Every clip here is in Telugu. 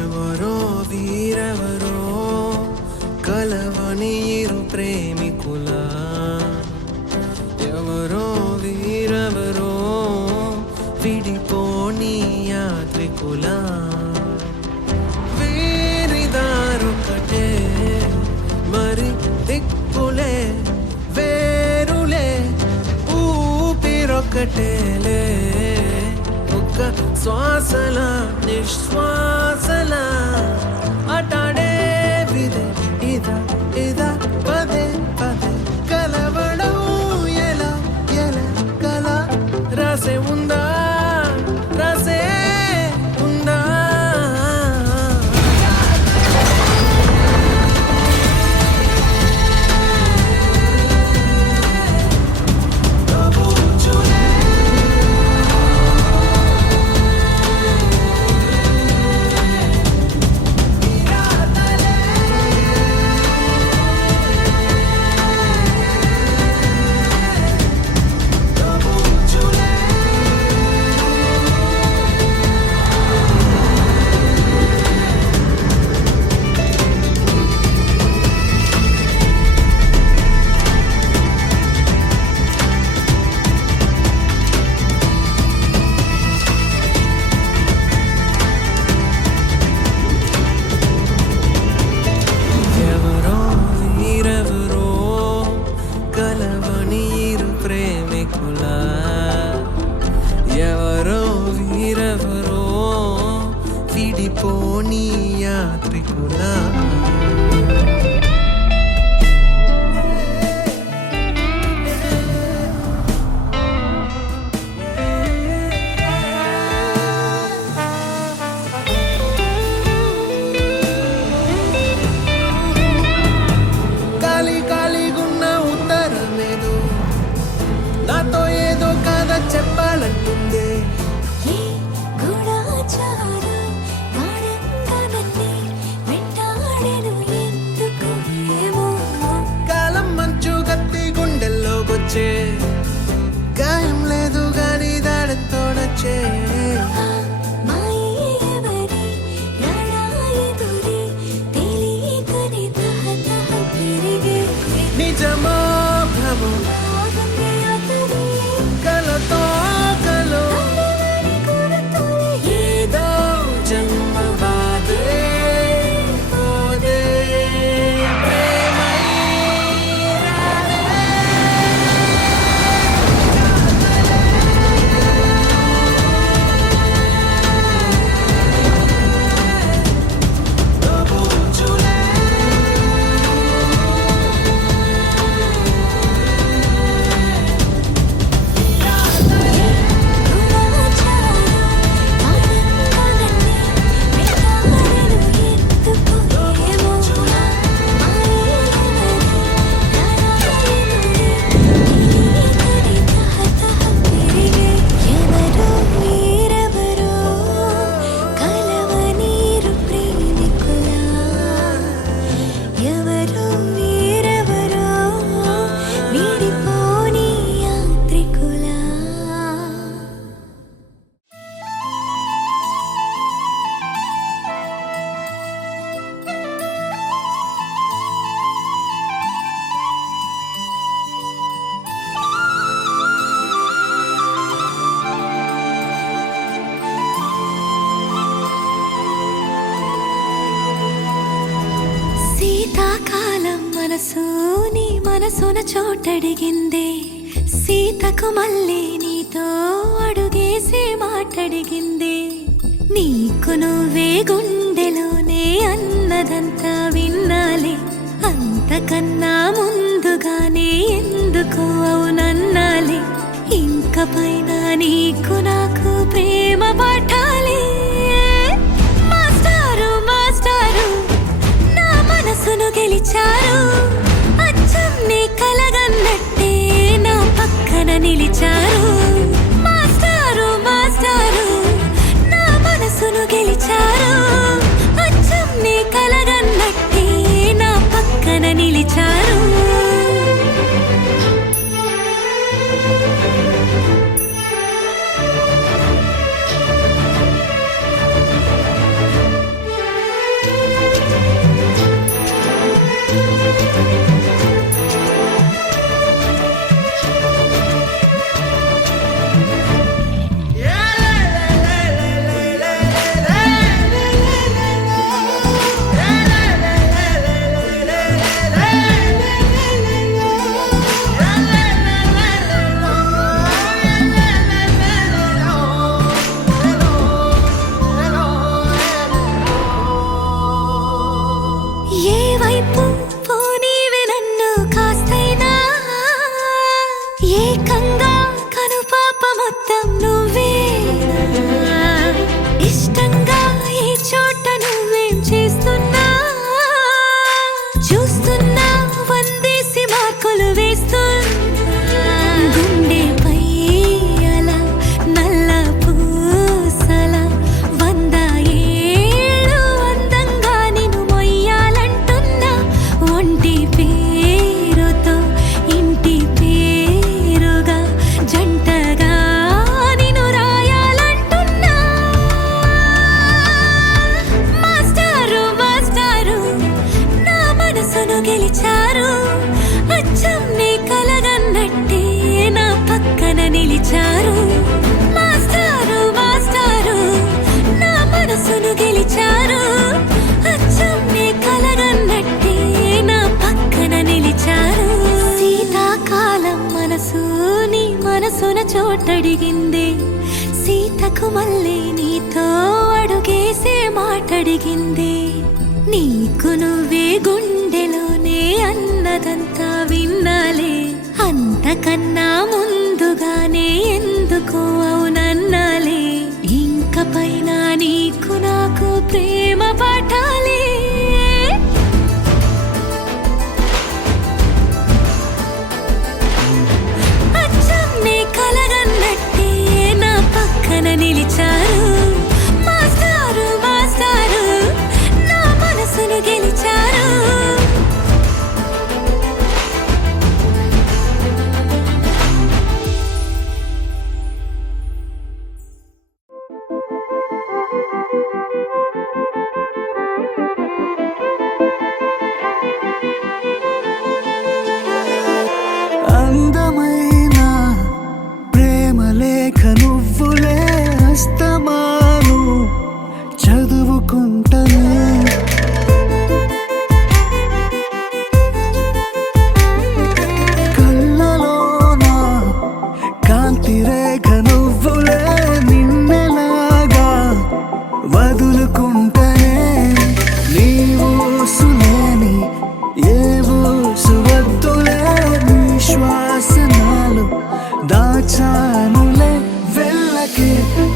ఎవరో వీరెవరో కలవని ఇరు ప్రేమికుల ఎవరో వీరెవరో విడిపోని యాత్రికుల వీరిదారొకటే మరి దిక్కులే వేరులే ఊపిరొకటేలే శ్వాసల నిశ్వాసల అటాడే విదే ఇదా ఇదా పదే పదే కలవడం ఎలా ఎలా కల రాసే ఉందా రాసే ఉందా వీడిపోని యాత్రికులా నాతో ఏదో కాదా చెప్పాలంటుందే కాలం మంచు కత్తి గుండెల్లోకొచ్చే గాయం లేదు గాని దాడంతో నచ్చే నిజమో భ్రమో నీ మనసున చోటడిగిందే సీతకు మళ్ళీ నీతో అడుగేసి మాటడిగిందే నీకు నువ్వే గుండెలోనే అన్నదంతా విన్నాలే అంతకన్నా ముందుగానే ఎందుకు అవునన్నాలే ఇంక పైన నీకు నాకు ప్రేమ పాఠాలే మాస్టారు మాస్టారు నా మనసును గెలిచారు అచ్చం నీ కలగన్నట్టే నా పక్కన నిలిచారు మాస్టారు మాస్టారు నా మనసును గెలిచారు అచ్చం నీ కలగన్నట్టే నా పక్కన నిలిచారు ఏకంగా కనుపాప మొత్తం నువ్వేనా ఇష్టంగా ఈ చోట నువ్వేం చేస్తున్నా చూస్తున్నా వందేసి మార్కులు వేస్తున్నా గుండెపై అలా నల్ల పూసల 100 ఏళ్ళు అందంగా నిన్ను మొయ్యాలంటున్నా ఒంటి పేరుతో ఇంటి జంటగా నిన్ను రాయాలంటున్నా మాస్టారు మాస్టారు నా మనసును గెలిచారు అచ్చం నీ కలగన్నట్టే నా పక్కన నిలిచారు మాస్టారు మాస్టారు నా మనసును గెలిచారు అచ్చం నీ కలగన్నట్టే నా పక్కన నిలిచారు శీతాకాలం మనసు మనసున చోటడిగింది సీతకు మళ్ళీ నీతో అడుగేసే మాట అడిగింది నీకు నువ్వే గుండెలోనే అన్నదంతా విన్నాలే అంతకన్నా ముందుగానే ఎందుకు అవునన్నాలే ఇంక పైన నీకు నాకు ప్రేమ పాఠాలే అచ్చం నీ కలగన్నట్టే నా పక్కన నిలిచారు మాస్టారు మాస్టారు నా మనసును గెలిచారు అందమైన ప్రేమ లేఖ నువ్వులే అస్తమాను చదువుకుంటనే కళ్ళలోన కాంతి రేఖ నువ్వులే నిన్నలాగా వదులుకుంటనే నీవు సులేని ఏవో సువద్దులే శ్వాసనాలు దాచానులే వెళ్ళకే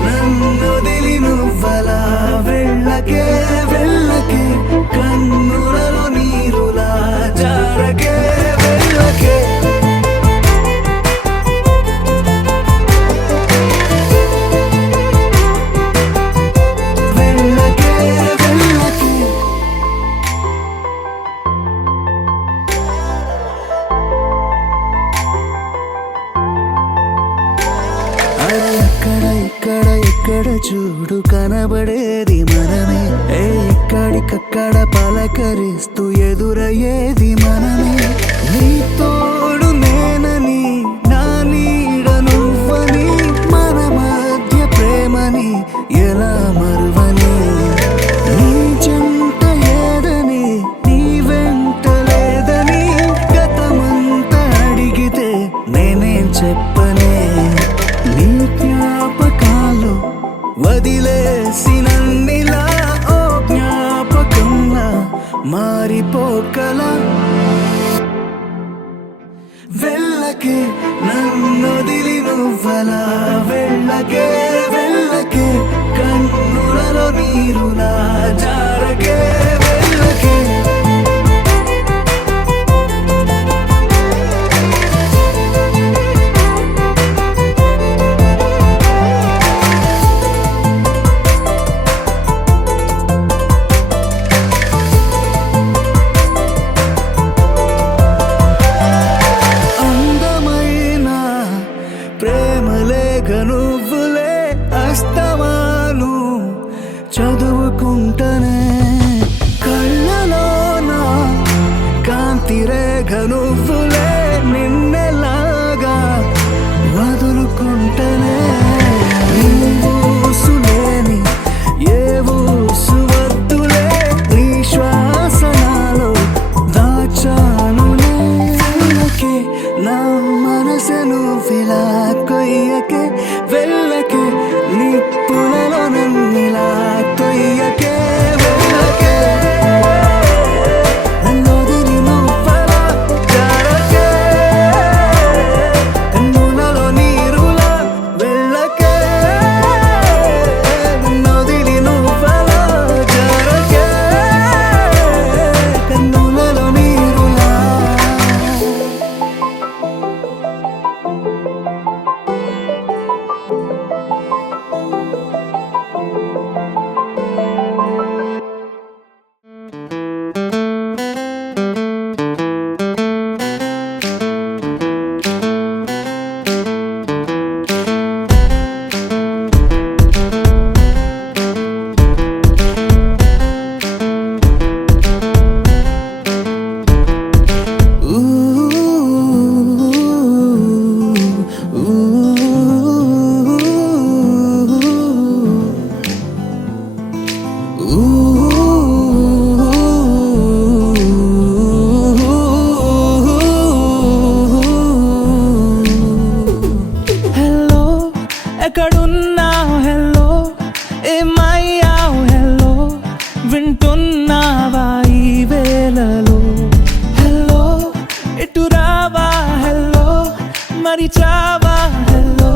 నన్నొదిలి నువ్వలా వెళ్ళకే వెళ్ళకే కన్నులలో నీరులా జారకే వెళ్ళకే వెళ్ళకే వెళ్ళకే అక్కడ ఇక్కడ ఎక్కడ చూడు కనబడేది మనమే ఎక్కడికక్కడ పలకరిస్తూ ఎదురయ్యేది మనమే నీ తోడు నేనని నా నీడ నువ్వని మన మధ్య ప్రేమని ఎలా మరువని నీ జంట ఏదని నీ వెంట లేదని గతమంతా అడిగితే నేనేం చెప్పనే నీ జ్ఞాపకాలు వదిలేసినన్నిలా ఓ జ్ఞాపకంలా మారిపోకలా వెళ్ళకే నన్నొదిలి నువ్వలా వెళ్ళకే వెళ్ళకే కన్నులలో నీరులా జారకే వెళ్ళకే అందమైన ప్రేమ లేఖ నువ్వులే అస్తమాను చదువుకుంటనే కళ్ళలోన కాంతి రేఖ నువ్వులే నిన్నెలాగా వదులుకుంటనే నీవు సులేని ఏవో సువద్దులే నీ శ్వాసనాలు దాచానులే వెళ్ళకే నా మనసును విలా కొయ్యకే వెళ్ళకే నిప్పులలో నన్నిలా తొయ్యకే వెళ్ళకే నన్నొదిలి నువ్వలా జారకే కన్నులలో నీరులా వెళ్ళకే నన్నొదిలి నువ్వలా జారకే కన్నులలో నీరులా వింటున్నావా ఈ వేళలో? హలో ఎటు రావా? హలో మరి చావా? హలో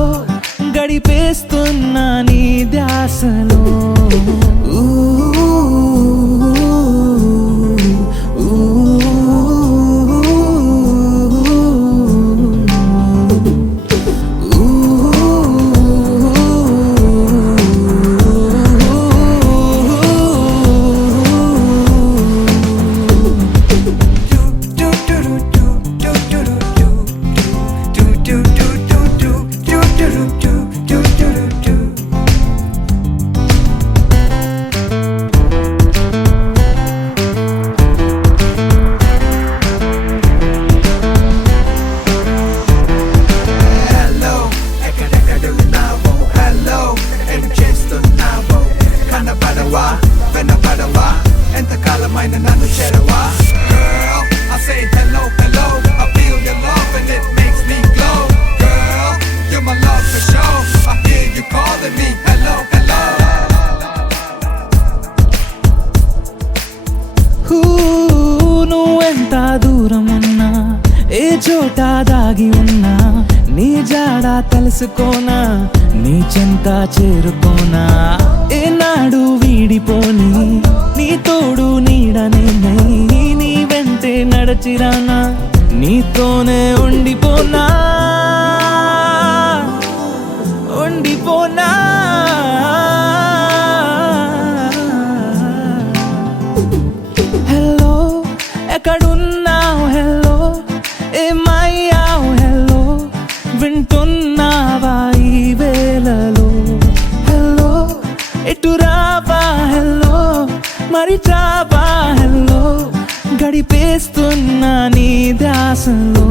గడిపేస్తున్నా నీ ధ్యాసలో. ఊ, ఊ, హలో ఎక్కడెక్కడున్నావో? హలో ఏం చేస్తున్నావో? కనపడవా వినపడవా? ఎంతకాలమైన నన్ను చేరవా? Girl, I say hello, hello. I feel your love and it makes me glow. Girl, you're my love for sure. I hear you calling me. Hello, hello. Who, నువ్వెంత దూరం ఉన్నా, ఏ చోట దాగి ఉన్నా, నీ జాడ తెలుసుకోనా, నీ చెంత చేరుకోనా. ఏనాడు వీడిపోని నీ తోడు నీడనే నీ వెంటే నడచిరానా, నీతోనే ఉండిపోనా ఉండిపోనా. హలో ఎక్కడున్నావు? హలో ఏమయ్యావు? హలో వింటున్నావా ఈ వేళలో? హలో ఎటు రావా? హలో మరి చావా? హలో గడిపేస్తున్నా నీ ధ్యాసలో.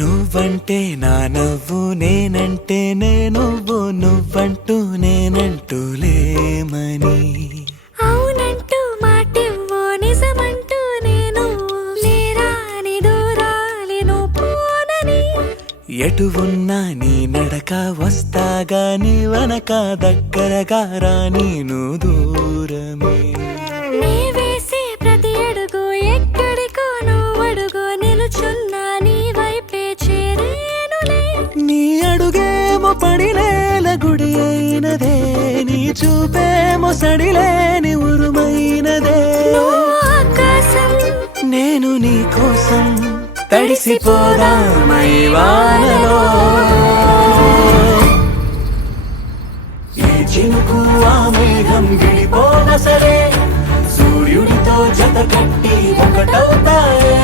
నువ్వంటే నా నవ్వు, నేనంటే నువ్వు, నువ్వంటూ నేనంటూ లేమని. అవునంటూ మాటివ్వు, నిజమంటూ నేను లేరాని దూరాలను పోనని. ఎటు ఉన్నా నీ నడక వస్తాగా, నీ వనక దగ్గరగా రాని నువ్వు దూరమే. నీ వేసే ప్రతి అడుగు ఎక్కడికో నువ్వు అడుగు, నిలుచున్నా నీ వైపే చేరేనులే. నీ అడుగేమో పడినేల గుడి అయినదే, నీ చూపేమో సడిలేని ఉరుమైనదే. నువ్వు ఆకాశం, నేను నీ కోసం తడిసిపోదామై వానలో. ఈ చినుకు ఆ మేఘం విడిపోన సరే, సూర్యుడితో జత కట్టి ఒకటవుతాయే.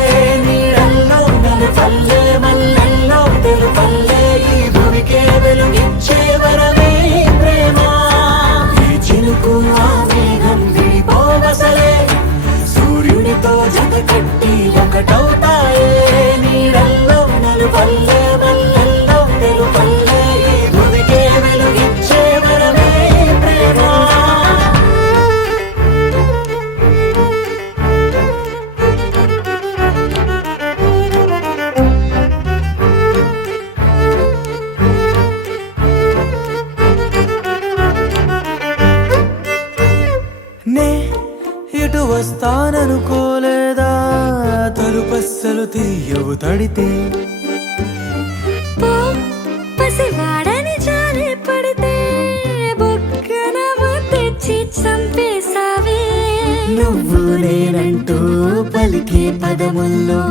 నీడల్లో నలుపల్లె మల్లెల్లో తెలుపల్లె, ఈ భూమికే వెలుగిచ్చే వరమే ప్రేమ. ఈ చినుకు ఆ మేఘం విడిపోన సరే, సూర్యుడితో జత కట్టి ఒకటవుతాయే. నీడల్లో నలుపల్లె మల్లెల్లో తెలుపల్లె, ఈ భూమికే వెలుగిచ్చే వరమే ప్రేమ. నే ఇటు వస్తాననుకోలేదా, తలుపస్సలు తీయవు తడితే. పో పసివాడని జాలి పడితే బొక్కన తెచ్చి చంపేసావే. నువ్వు నేనంటూ పలికే పదముల్లో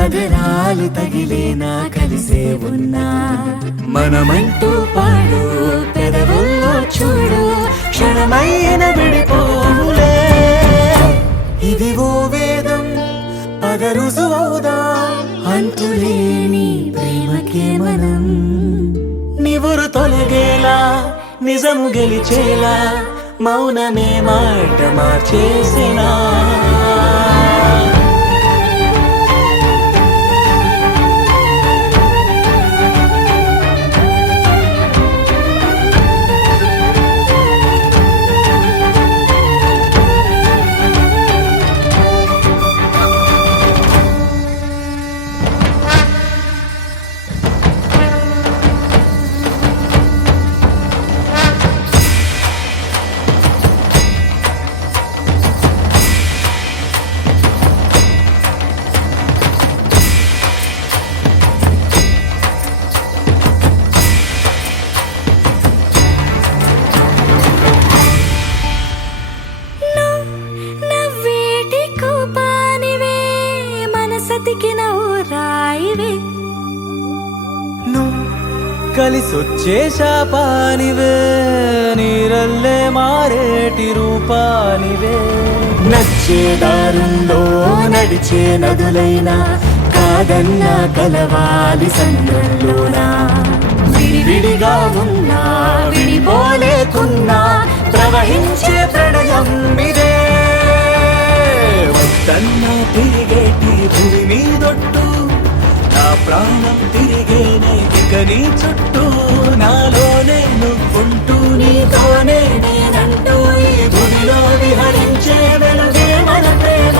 అదరాలు తగిలేనా కలిసే ఉన్నా మనమంటూ పాడు పెదవుల్లో చూడు క్షణమైన విడిపోవులే ఇది ఓ వేదం పద రుజువవుదా అంతులేని ప్రేమకే మనం నివురు తొలగేలా నిజము గెలిచేలా మౌనమే మాట మార్చేసినా నవ్వేటి కోపానివే మనసతికిన ఊరాయివే నువ్వు కలిసొచ్చే శాపానివే నీరల్లే మారేటి రూపానివే నచ్చే దారుల్లో నడిచే నదులైనా కాదన్నా కలవాలి సంద్రంలోనా విడివిడిగా ఉన్నా విడిపోలేకున్నా ప్రవహించే ప్రళయం ఇదే వద్దన్నా తిరిగేటి భూమి మీదొట్టు నా ప్రాణం తిరిగేనే ఇక నీ చుట్టూ నాలోనే నువ్వుంటూ నీతోనే నేనంటూ ఈ భూమిలో విహరించే వెలుగే మన ప్రేమ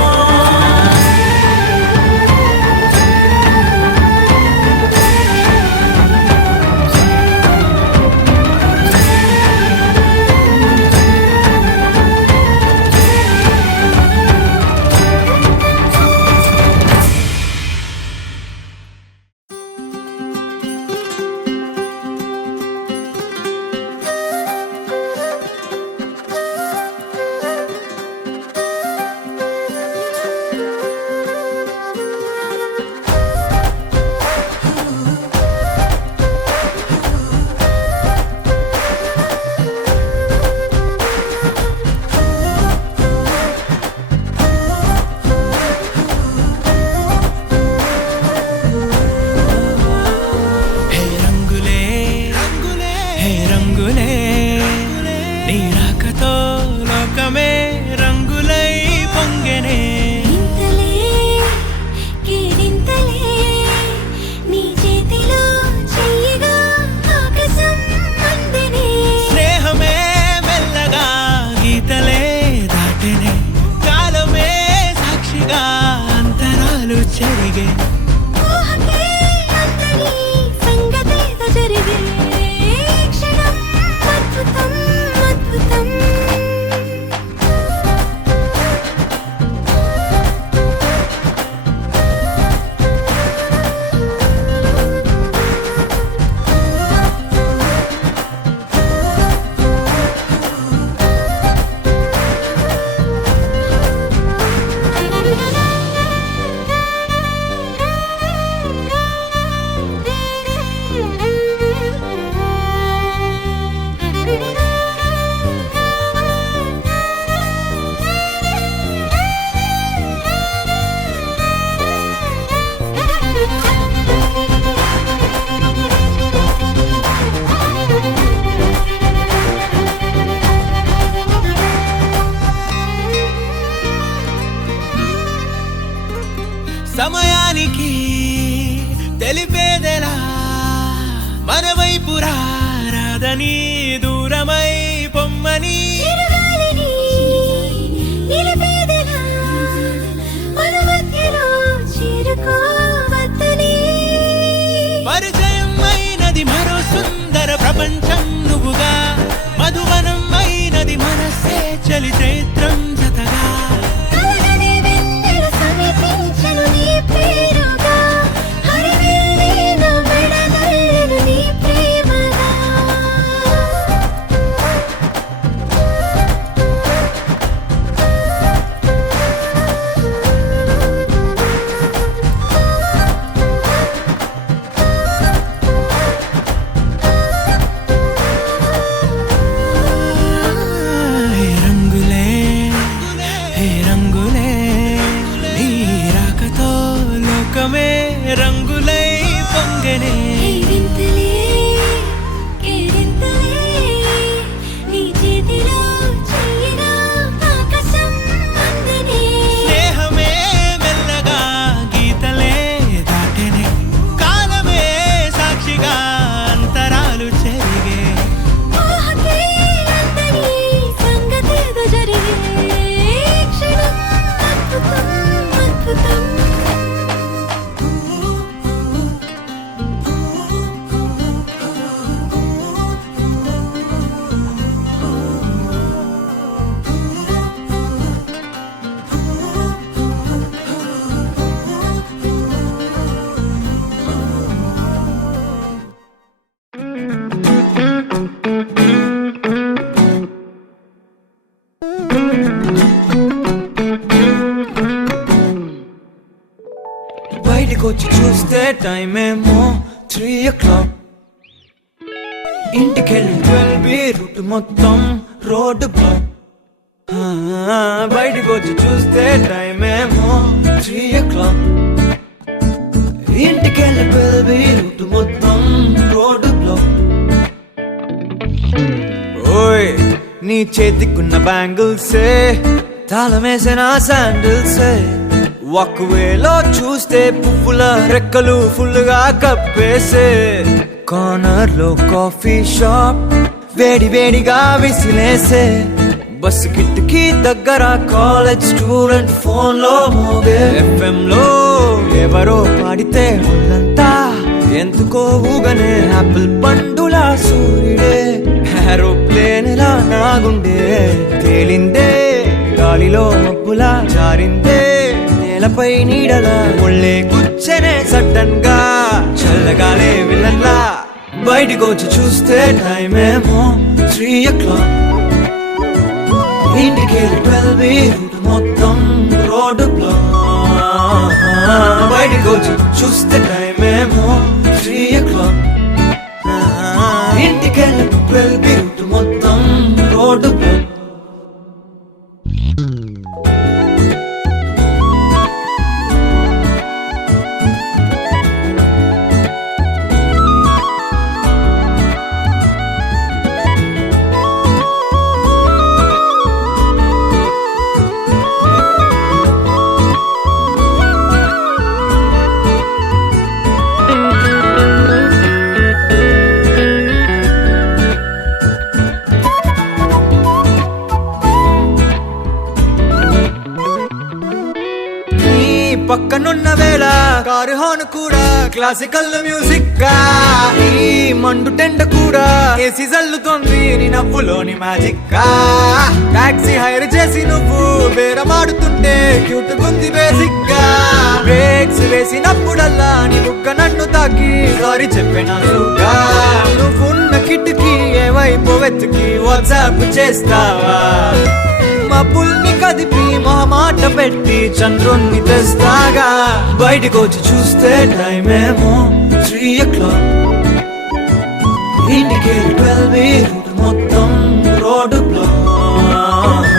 సమయానికి తెలిపేదెలా మన వైపు రాదని దూరమై పొమ్మని పరిచయం అయినది మరో సుందర ప్రపంచం నువ్వుగా మధువనం అయినది మనసే చలి చైత్రం జతగా చూస్తే టైం ఏమో 3 o'clock. ఇంటికెళ్ళి 12B రూట్ మొత్తం రోడ్డు బ్లాక్. బయటకు వచ్చి చూస్తే టైం ఏమో 3 o'clock. ఇంటికెళ్ళి 12B రూట్ మొత్తం రోడ్డు బ్లాక్. ఓయ్ నీ చేతికున్న బ్యాంగిల్సే తాళమేసిన శాండిల్సే ఒక్కవేలో చూస్తే పువ్వుల రెక్కలు ఫుల్గా కప్పేసే కార్నర్ లో కాఫీ షాప్ వేడి వేడిగా విసిలేసే బస్సు కిటికీ దగ్గర కాలేజ్ స్టూడెంట్ ఫోన్ లో మోగే FM లో ఎవరో పాడితే ఒళ్ళంతా ఎందుకో ఊగనే యాపిల్ పండులా సూర్యుడే ఏరోప్లేన్ లా నాగుండే తేలిందే గాలిలో మబ్బులా జారిందే నేలపై నీడలా ఒళ్ళే కూర్చనే సడన్ గా చల్లగాలే విలన్లా బయటికి వచ్చి చూస్తే టైం ఏమో 3 o'clock. ఇంటికి 12B రూట్ మొత్తం రోడ్డు బ్లాక్. బయటికి వచ్చి చూస్తే టైం ఏమో 3 o'clock. ఇంటికి 12B రూట్ మొత్తం రోడ్డు బ్లాక్. పక్కనున్న వేళ కారు హార్న్ కూడా క్లాసికల్ మ్యూజిక్ గా ఈ మండు టెండ కూడా ఏసీ జల్లుతోంది నీ నవ్వులోని మ్యాజిక్ గా టాక్సీ హైర్ చేసి నువ్వు బేరమాడుతుంటే క్యూట్ గుంది బేసిక్ గా బ్రేక్స్ వేసినప్పుడల్లా నీ బుగ్గ నన్ను తాకి సారీ చెప్పినట్టుగా నువ్వున్న కిటికీ ఏ వైపు వెతికి వాట్సాప్ చేస్తావా మబ్బుల్ని కదిపి మొహమాట పెట్టి చంద్రుణ్ణి తెస్తాగా బయటకు వచ్చి చూస్తే టైం ఏమో 3 o'clock. ఇంటికి 12B రూట్ మొత్తం రోడ్డు బ్లాక్.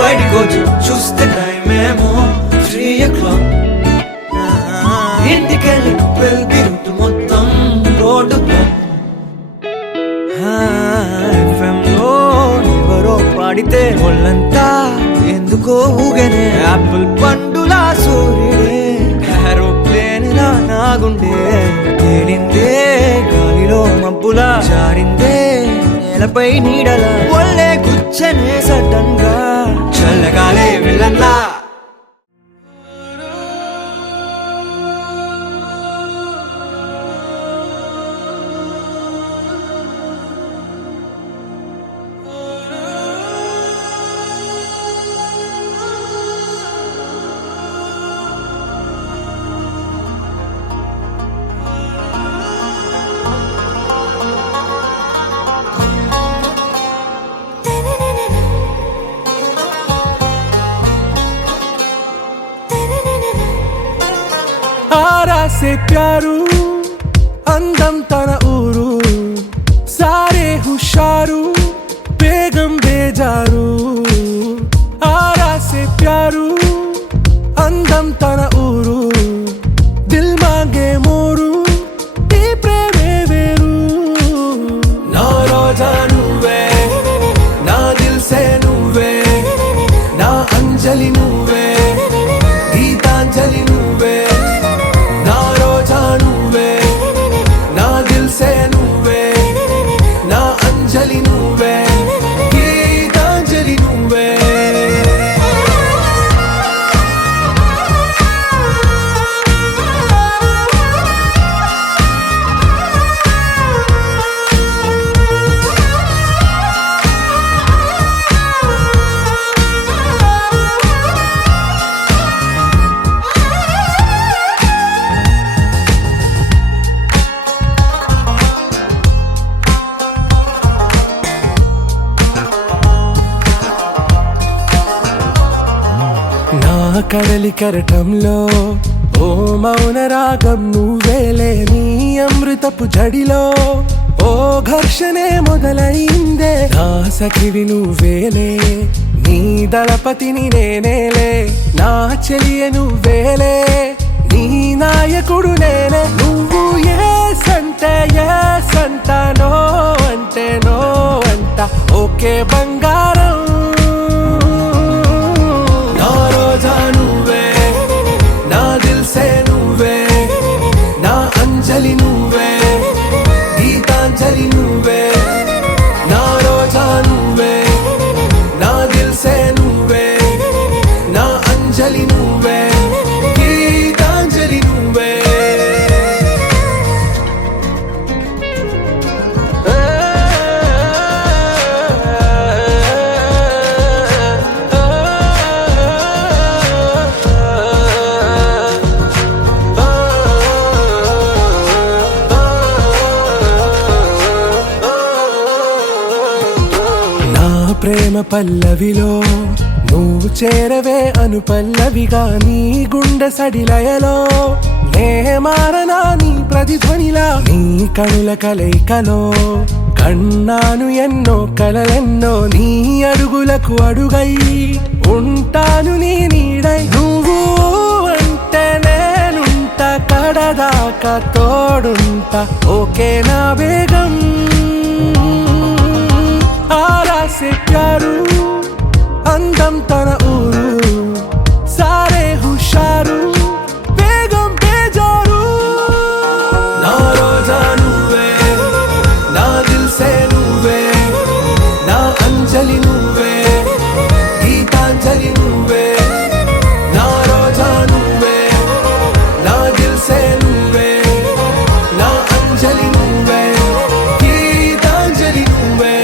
బయటకు వచ్చి చూస్తే టైం ఏమో 3 o'clock. ఇంటికి 12B రూట్ మొత్తం రోడ్డు బ్లాక్. FM లో ఎవరో పాడితే ఒళ్ళంతా ఎందుకో ఊగనే యాపిల్ పండులా సూర్యుడే ఏరోప్లేన్ లా నాగుండే తేలిందే గాలిలో మబ్బులా జారిందే నేలపై నీడలా ఒళ్ళే కూర్చనే సడన్ గా చల్లగాలే విలన్లా आरा से प्यारू అందం తన ఊరు సారే హుషారు బేగం బేజారు ఆరా సే ప్యారు అందం తన ఊరు దిల్ మాంగే మోరు ఈ ప్రేమే వేరు నా రోజా నువ్వే నా దిల్ సే నువ్వే నా అంజలి నువ్వే గీతాంజలి నువ్వే నా రోజా నువ్వే నా దిల్ సే నువ్వే నా అంజలి నువ్వే గీతాంజలి నువ్వే కడలి కరటంలో ఓ మౌన రాగం నువ్వేలే నీ అమృతపు జడిలో ఓ ఘర్షణే మొదలైందే నా సఖివి నువ్వేలే నీ దళపతిని నేనేలే నా చెలియ నువ్వేలే నీ నాయకుడు నేనే నువ్వు ఏ సంట నో అంటే నో అంట ఓకే బంగారం నా రోజా నువ్వే నా దిల్సే నువ్వే నా అంజలి నువ్వే గీతాంజలి నువ్వే నా రోజా నువ్వే నా దిల్సే నువ్వే నా అంజలి నువ్వే గీతాంజలి నువ్వే నా ప్రేమ పల్లవిలో నువ్వు చేరవే అను పల్లవిగా నీ గుండె సడిలయలో నే మారనా నీ ప్రతిధ్వనిలా నీ కనుల కలయికలో కన్నాను ఎన్నో కలలెన్నో నీ అడుగులకు అడుగై ఉంటాను నీ నీడై నువ్వు అంటే నేనుంట కడదాకా తోడుంటా ఓకే నా బేగం आरा से प्यारू అందం తన ఊరు సారే హుషారు బేగం బేజారు నా రోజా నువ్వే నా దిల్సే నువ్వే నా అంజలి నువ్వే గీతాంజలి నువ్వే నా రోజా నువ్వే నా దిల్సే నువ్వే నా అంజలి నువ్వే గీతాంజలి నువ్వే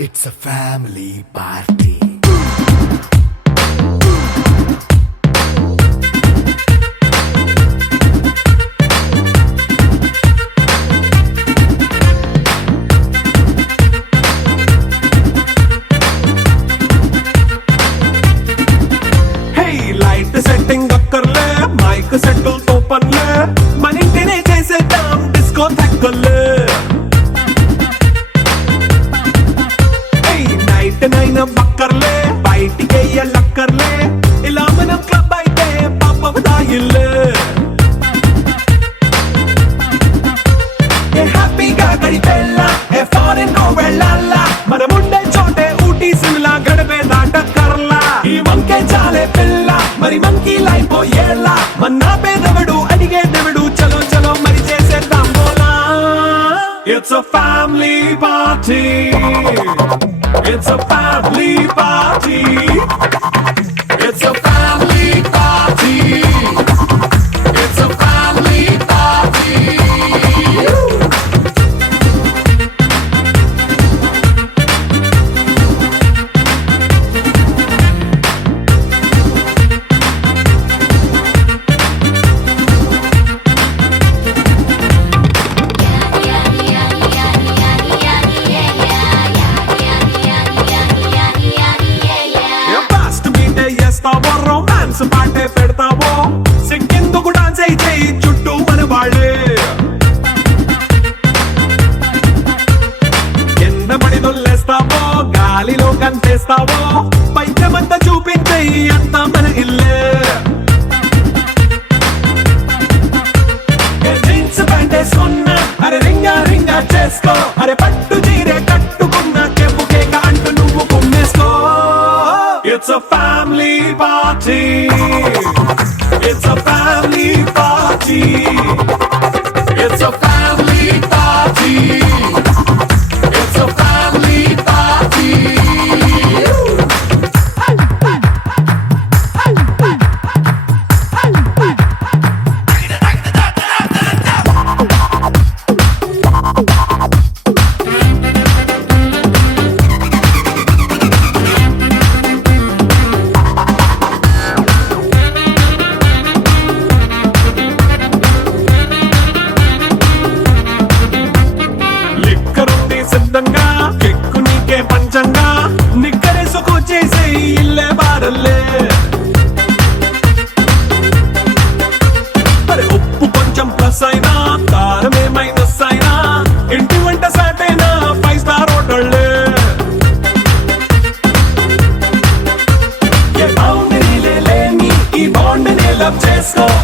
It's a family party. Light setting అక్కర్లే మైక్ సెట్టులతో పనులే మన ఇంటినే చేసేద్దాం డిస్కో తగ్గలే నైట్ నైన్ బక్కర్లే బయటికి వెయ్యలక్కర్లే ఇలా మనం క్లబ్ అయితే పాప దాయిల్లే హ్యాపీగా గడిపెళ్ళా ఏ ఫారెన్ నో వెళ్ళాలా మనం ఉండే చోటే ఊటీ సిమ్లా గడిపే దాటక్కర్లా ఈ వంకే చాలే పిల్ల మరి మంకీ లైఫ్ ఏళ్ళ మన్నా పేదవడు అడిగే దేవుడు చలో చలో మరి చేసేద్దాం బోలా It's a family party. It's a family party. It's a family party. It's a family party. Romance పాటే పెడతావో సిగ్గెందుకు డాన్స్ అయితే చుట్టూ మన వాళ్ళే ఎన్న పడి దొల్లేస్తావో గాలిలో కంటేస్తావో పైద్యమంతా చూపించే అంతా మన ఇల్లే జీన్స్ ప్యాంటే సున్నా అరే రింగా రింగా చేసుకో అరే పట్టు చీరే కట్టుకున్న కెప్పు కేక అంటూ నువ్వు కుమ్మేసుకో It's a family party. It's a family party. It's a family party. It's a family party. let's go